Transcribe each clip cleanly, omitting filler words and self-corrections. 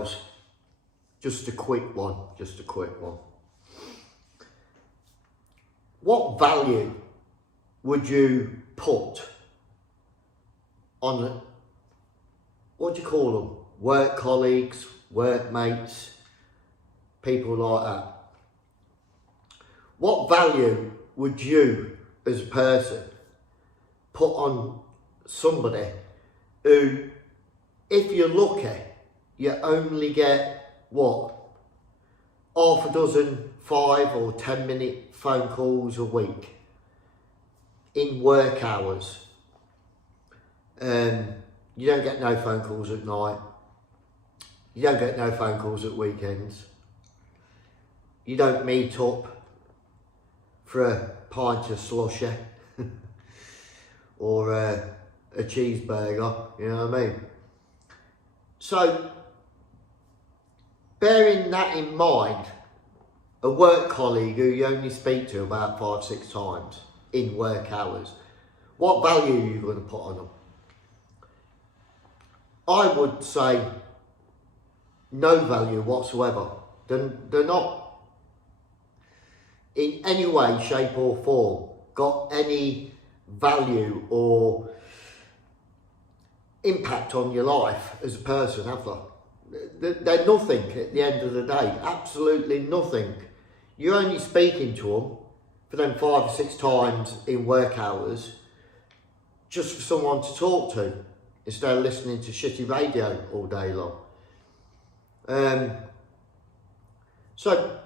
girls, just a quick one. What value would you put on, what do you call them? Work colleagues, workmates, people like that. What value would you, as a person, put on somebody who, if you're lucky, you only get, what, half a dozen 5 or 10 minute phone calls a week in work hours? You don't get no phone calls at night. You don't get no phone calls at weekends. You don't meet up for a pint of slushy or a cheeseburger, you know what I mean? So, bearing that in mind, a work colleague who you only speak to about 5-6 times in work hours, what value are you going to put on them? I would say no value whatsoever. They're not in any way, shape or form got any value or impact on your life as a person, have they? They're nothing at the end of the day, absolutely nothing. You're only speaking to them for them 5 or 6 times in work hours just for someone to talk to, instead of listening to shitty radio all day long. So,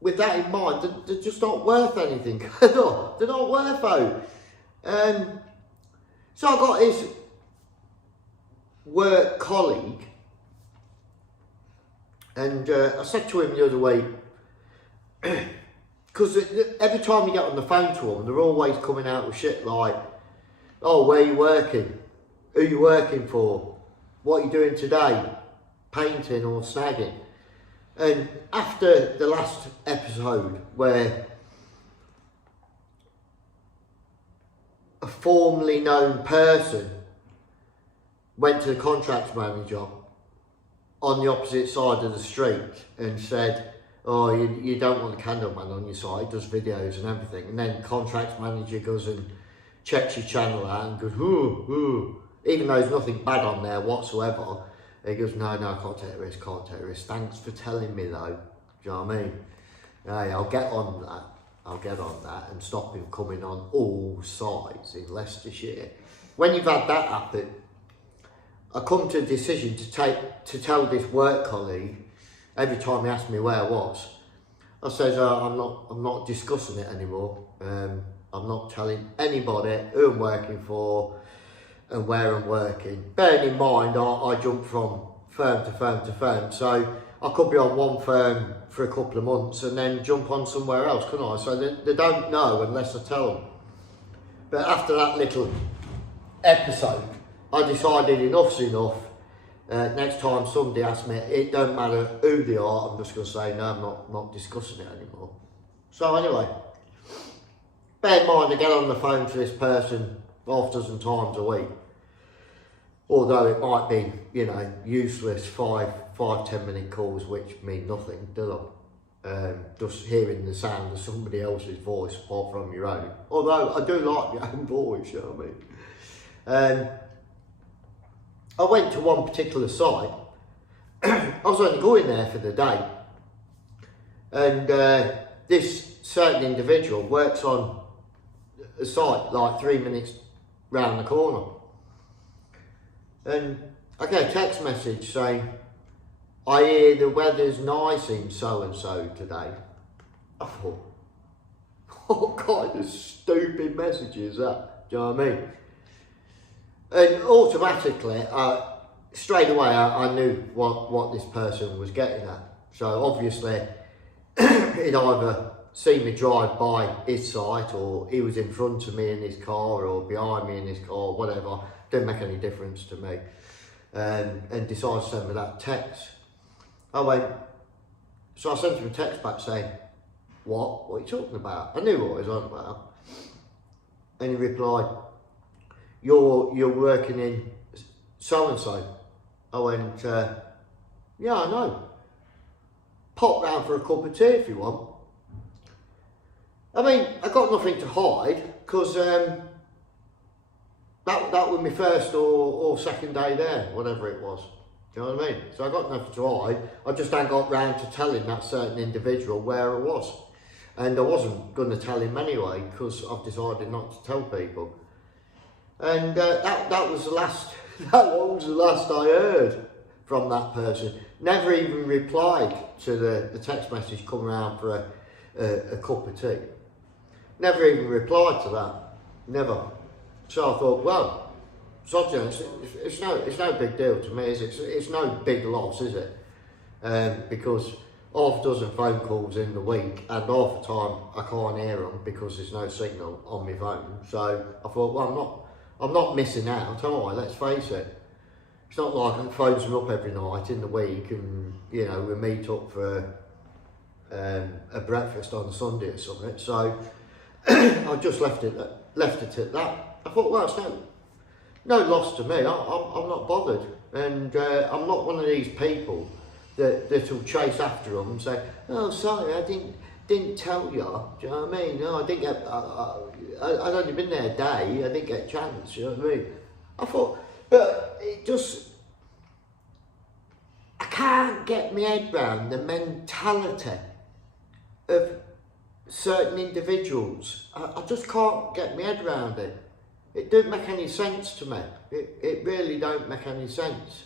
with that in mind, they're just not worth anything. They're not worth it. So I got this work colleague, and I said to him the other week, because every time you get on the phone to them, they're always coming out with shit like, oh, where are you working? Who are you working for? What are you doing today? Painting or snagging? And after the last episode where a formerly known person went to the contracts manager on the opposite side of the street and said, oh, you don't want the Candleman on your site, does videos and everything. And then contracts manager goes and checks your channel out and goes, ooh. Even though there's nothing bad on there whatsoever, he goes, no, I can't take the risk. Thanks for telling me though. Do you know what I mean? Hey, I'll get on that and stop him coming on all sides in Leicestershire. When you've had that happen, I come to a decision to tell this work colleague, every time he asked me where I was, I says, I'm not discussing it anymore. I'm not telling anybody who I'm working for and where I'm working. Bearing in mind, I jump from firm to firm to firm, so I could be on one firm for a couple of months and then jump on somewhere else, couldn't I? So they don't know unless I tell them. But after that little episode, I decided enough's enough. Next time somebody asks me, it don't matter who they are, I'm just going to say, no, I'm not discussing it anymore. So anyway, bear in mind, I get on the phone to this person half a dozen times a week. Although it might be, useless 5-10 minute calls which mean nothing, do they? Just hearing the sound of somebody else's voice apart from your own. Although I do like my own voice, you know what I mean? I went to one particular site. I was only going there for the day. And this certain individual works on a site like 3 minutes round the corner. And I get a text message saying, I hear the weather's nice in so-and-so today. I thought, what kind of stupid message is that? Do you know what I mean? And automatically, straight away, I knew what this person was getting at. So obviously, he'd either seen me drive by his site, or he was in front of me in his car, or behind me in his car, whatever. Didn't make any difference to me. And decided to send me that text. So I sent him a text back saying, what are you talking about? I knew what he was on about. And he replied, you're working in so-and-so. I went, Yeah, I know. Pop round for a cup of tea if you want. I mean, I got nothing to hide, because that was my first or second day there, whatever it was. Do you know what I mean? So I got nothing to hide. I just ain't got round to telling that certain individual where I was. And I wasn't going to tell him anyway, because I've decided not to tell people. And that was the last, that was the last I heard from that person. Never even replied to the text message coming around for a cup of tea. Never even replied to that. Never. So I thought, well, it's no big deal to me, is it? It's no big loss, is it? Because half a dozen phone calls in the week, and half the time I can't hear them because there's no signal on my phone. So I thought, well, I'm not missing out, am I? Let's face it. It's not like it phones me up every night in the week, and you know, we meet up for a breakfast on a Sunday or something. So I just left it at that. I thought, well, it's no loss to me. I'm not bothered, and I'm not one of these people that'll chase after them and say, oh, sorry, I didn't tell you. Do you know what I mean? No, I didn't get. I'd only been there a day. I didn't get a chance. You know what I mean? I thought, but it just, I can't get my head round the mentality of certain individuals. I just can't get my head around it. It don't make any sense to me. It really don't make any sense.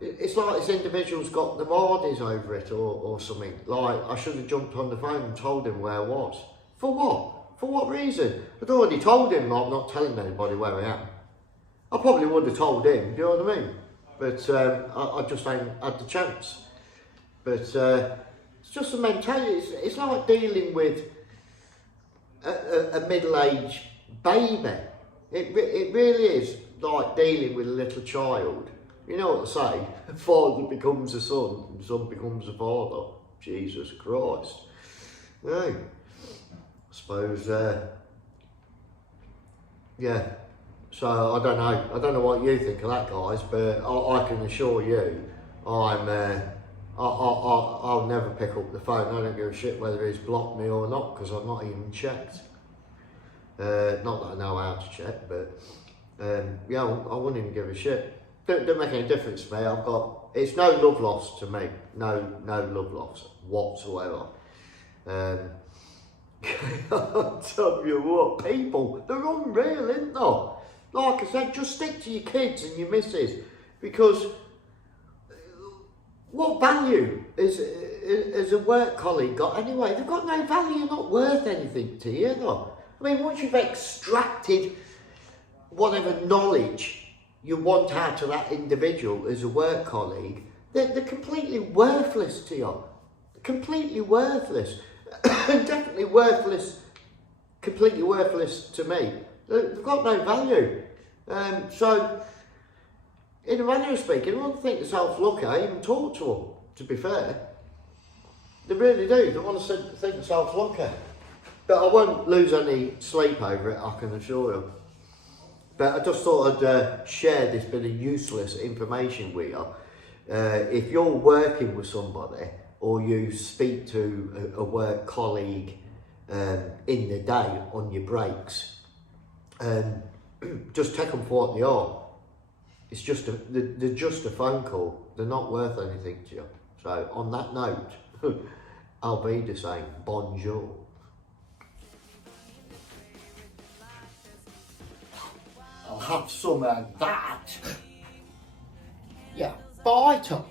It's like this individual's got the Mardis over it or something. Like, I should have jumped on the phone and told him where I was. For what? For what reason? I'd already told him I'm not telling anybody where I am. I probably would have told him, do you know what I mean? But I just ain't had the chance. But it's just a mentality. It's like dealing with a middle-aged baby. It really is like dealing with a little child. You know what they say? A father becomes a son, and son becomes a father. Jesus Christ. No. I suppose, yeah. So I don't know what you think of that, guys, but I can assure you, I'll never pick up the phone. I don't give a shit whether he's blocked me or not, because I've not even checked. Not that I know how to check, but yeah, I wouldn't even give a shit. Don't make any difference to me. It's no love loss to me. No love loss whatsoever. I'll tell you what, people, they're unreal, isn't they? Like I said, just stick to your kids and your missus, because what value is a work colleague got anyway? They've got no value, not worth anything to you, though. I mean, once you've extracted whatever knowledge you want out of that individual as a work colleague, they're completely worthless to you. Completely worthless. Definitely worthless, completely worthless to me. They've got no value. So, in a manner of speaking, I want to think themselves lucky I even talk to them, to be fair. They really do. They want to think themselves lucky. But I won't lose any sleep over it, I can assure you. But I just thought I'd share this bit of useless information with you. If you're working with somebody, or you speak to a work colleague in the day on your breaks, just take them for what they are. It's just they're just a phone call. They're not worth anything to you. So on that note, I'll be the same. Bonjour. I'll have some of that. Yeah, bye, Tom.